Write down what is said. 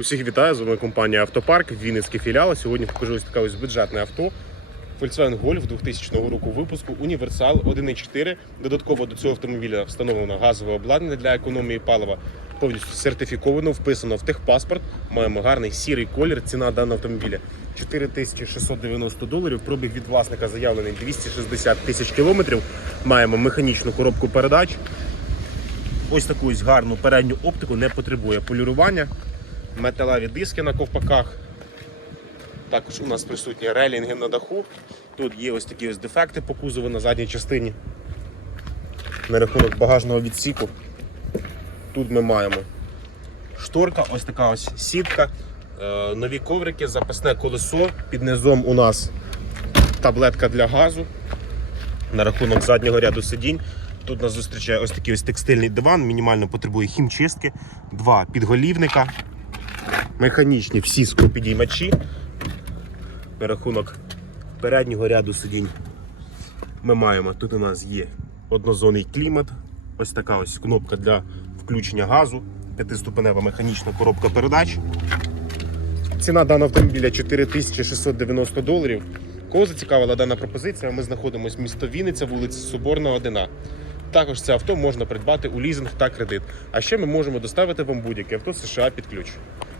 Усіх вітаю, з вами компанія Автопарк, Вінницький філіал. Сьогодні покажу ось таке ось бюджетне авто. Volkswagen Golf 2000 року випуску, універсал 1.4. Додатково до цього автомобіля встановлено газове обладнання для економії палива. Повністю сертифіковано, вписано в техпаспорт. Маємо гарний сірий колір. Ціна даного автомобіля 4690 доларів. Пробіг від власника заявлений 260 тисяч кілометрів. Маємо механічну коробку передач. Ось таку ось гарну передню оптику не потребує полірування металеві диски на ковпаках. Також у нас присутні релінги на даху. Тут є ось такі ось дефекти по кузову на задній частині. На рахунок багажного відсіку. Тут ми маємо шторка, ось така ось сітка, е, нові коврики, запасне колесо. Під низом у нас таблетка для газу. На рахунок заднього ряду сидінь. Тут нас зустрічає ось такий ось текстильний диван, мінімально потребує хімчистки, два підголівника, механічні всі склопідіймачі. На рахунок переднього ряду сидінь ми маємо. Тут у нас є однозонний клімат, ось така ось кнопка для включення газу, п'ятиступенева механічна коробка передач. Ціна даного автомобіля 4690 доларів. Кого зацікавила дана пропозиція, ми знаходимося місто Вінниця, вулиця Соборна, 1. Також це авто можна придбати у лізинг та кредит. А ще ми можемо доставити вам будь-яке авто США під ключ.